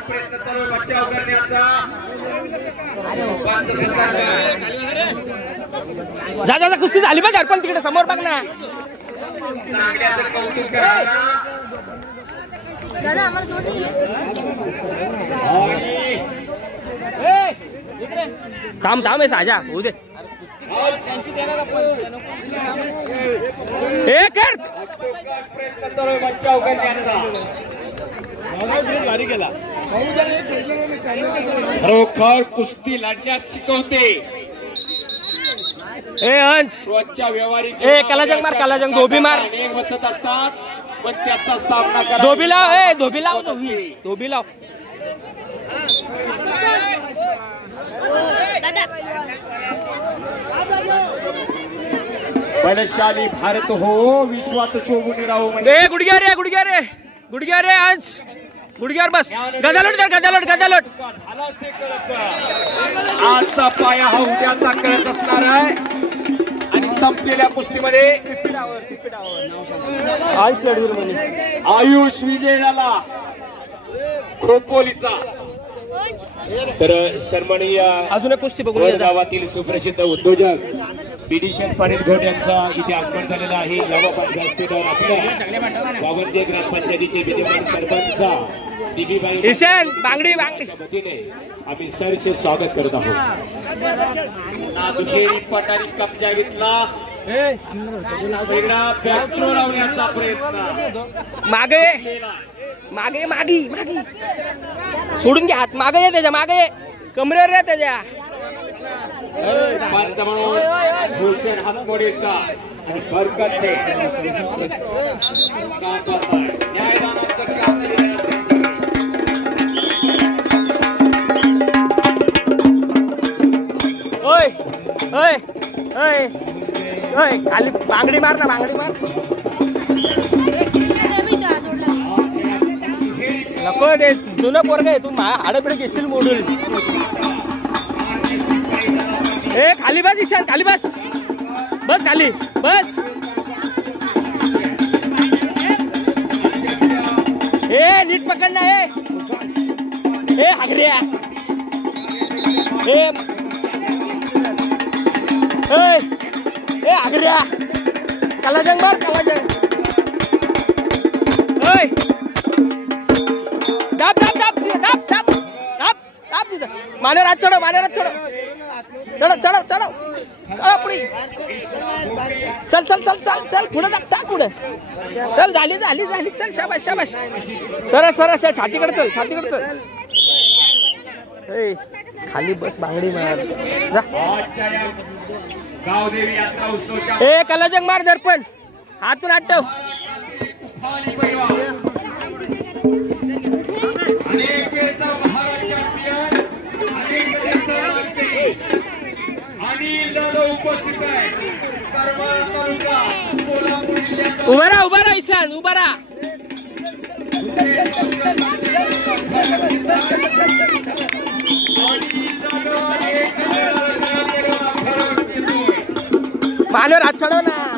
प्रयत्न चालू बचाव करण्याचा जा जा कुस्ती झाली बघ पण तिकडे समोर बघ ना चांगल्याचं कौतुक करायला दादा आम्हाला जोड नाहीये थांब थांब साजा होऊ दे हे कर प्रयत्न चालू बचाव करण्याचा खरोखर कुस्ती लढण्यात शिकवते ए अंश रोजच्या व्यवहारिक ए कलाजंग मार कलाजंग धोबी मार अनेक बसत असतात पण त्याचा सामना करा धोबी लाव ए धोबी लाव धोबी लाव बलशाली भारत हो विश्वात शोभून राहू ए गुडघ्या रे अंश गुडघ्यावर बस गदालोट गदालोट आजचा पाया हा उद्याचा करत असणार आहे आणि संपलेल्या कुस्तीमध्ये आयुष विजय झाला खोपोलीचा तर सन्माननीय अजून एक कुस्ती बघू गावातील सुप्रसिद्ध उद्योजक पिडिशन पाटील घोट यांचा इथे आगमन झालेला आहे गावंजे ग्रामपंचायतीचे विद्यमान सरपंच ईशान बांगडी आम्ही सरचे स्वागत करत आहोत पटारी कब्जा घेतला वेगळा बॅकथ्रो लावण्याचा प्रयत्न मागे मागी सोडून घ्या हात मागे ये त्याच्या मागे कमरेवर ये त्याच्या भूषण हातमोडीचा आणि बरकतचे न्यायदानाचं काम खाली बांगडी मार ना बांगडी मार नको दे जुनं पोरग आहे तू हाडपिड घेशील मोडून ए खाली बस ईशान खाली बस खाली बस ए नीट पकड ना ए हागऱ्या ए हागऱ्या कलाजंग मार कलाजंग माने रात चढ़ो पुढे चल पुढे टाक पुढे चल झाली चल शाबाश सरस छातीकडे चल खाली बस बांगडी मार जा ए कलाजंग मार दर्पण हातून आटव उभा रहा ईशान उभा रहा मानवर हात चढव ना